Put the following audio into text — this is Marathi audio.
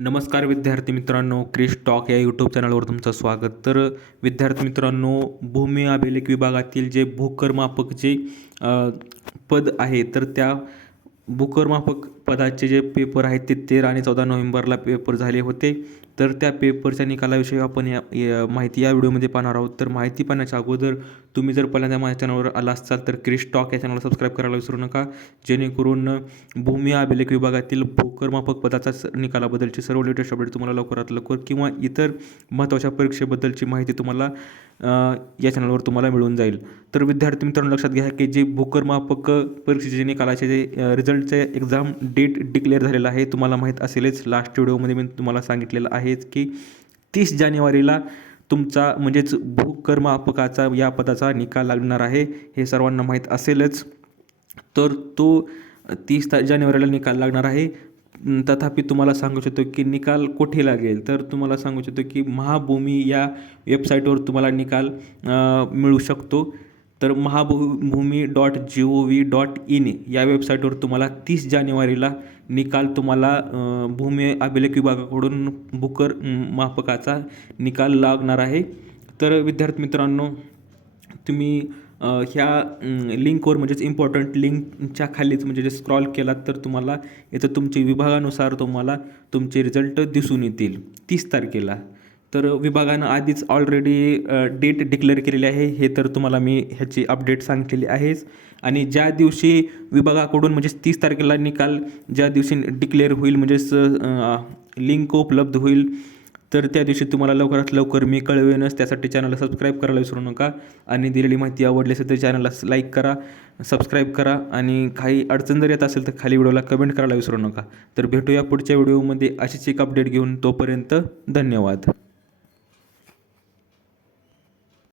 नमस्कार विद्यार्थी मित्रांनो, क्रिश टॉक या यूट्यूब चॅनलवर तुमचं स्वागत. तर विद्यार्थी मित्रांनो, भूमी अभिलेख विभागातील जे भूकरमापक जे पद आहे, तर त्या भूकरमापक पदाचे जे पेपर आहेत ते 13 आणि 14 नोव्हेंबरला पेपर झाले होते. तर त्या पेपरच्या निकालाविषयी आपण माहिती या व्हिडिओमध्ये पाहणार आहोत. तर माहिती पाहण्याच्या अगोदर तुम्ही जर पहिल्यांदा माझ्या चॅनलवर आला असाल तर क्रिश टॉक या चॅनलला सबस्क्राईब करायला विसरू नका, जेणेकरून भूमी अभिलेख विभागातील भूकरमापक पदाचा निकालाबद्दलची सर्व लेटेस्ट अपडेट तुम्हाला लवकरात लवकर किंवा इतर महत्त्वाच्या परीक्षेबद्दलची माहिती तुम्हाला या चॅनलवर तुम्हाला मिळून जाईल. तर विद्यार्थी मित्रांनो, लक्षात घ्या की जे भूकरमापक परीक्षेचे निकालाचे जे रिझल्टचे एक्झाम डेट डिक्लेअर झालेला आहे, तुम्हाला माहीत असेलच. लास्ट व्हिडिओमध्ये मी तुम्हाला सांगितलेलं आहेच की 30 जानेवारीला तुमचा म्हणजेच भूकरमापकाचा या पदाचा निकाल लागणार आहे, हे सर्वांना माहीत असेलच. तर तो 30 जानेवारीला निकाल लागणार आहे. तथापि तुम्हाला सांगू इच्छितो की निकाल कुठे लागेल, तर तुम्हाला सांगू इच्छितो की महाभूमी या वेबसाईटवर तुम्हाला निकाल मिळू शकतो. तर महाभूमी.gov.in या वेबसाईटवर तुम्हाला 30 जानेवारीला निकाल तुम्हाला भूमी अभिलेख विभागाकडून भूकर मापकाचा निकाल लागणार आहे. तर विद्यार्थी मित्रांनो, तुम्ही ह्या लिंकवर म्हणजेच इम्पॉर्टंट लिंकच्या खालीच म्हणजे जे स्क्रॉल केलात तर तुम्हाला इथं तुमच्या विभागानुसार तुम्हाला तुमचे रिझल्ट दिसून येतील 30 तारखेला. तर विभागानं आधीच ऑलरेडी डेट डिक्लेअर केलेली आहे, हे तर तुम्हाला मी ह्याची अपडेट सांगितलेली आहेच. आणि ज्या दिवशी विभागाकडून म्हणजेच 30 तारखेला निकाल ज्या दिवशी डिक्लेअर होईल म्हणजेच लिंक उपलब्ध होईल, तर त्या दिवशी तुम्हाला लवकरात लवकर मी कळवेनच. त्यासाठी चॅनलला सबस्क्राईब करायला विसरू नका आणि दिलेली माहिती आवडली असेल तर चॅनलला लाईक करा, सबस्क्राईब करा आणि काही अडचण जर येत असेल तर खाली व्हिडिओला कमेंट करायला विसरू नका. तर भेटूया पुढच्या व्हिडिओमध्ये अशीच एक अपडेट घेऊन. तोपर्यंत धन्यवाद.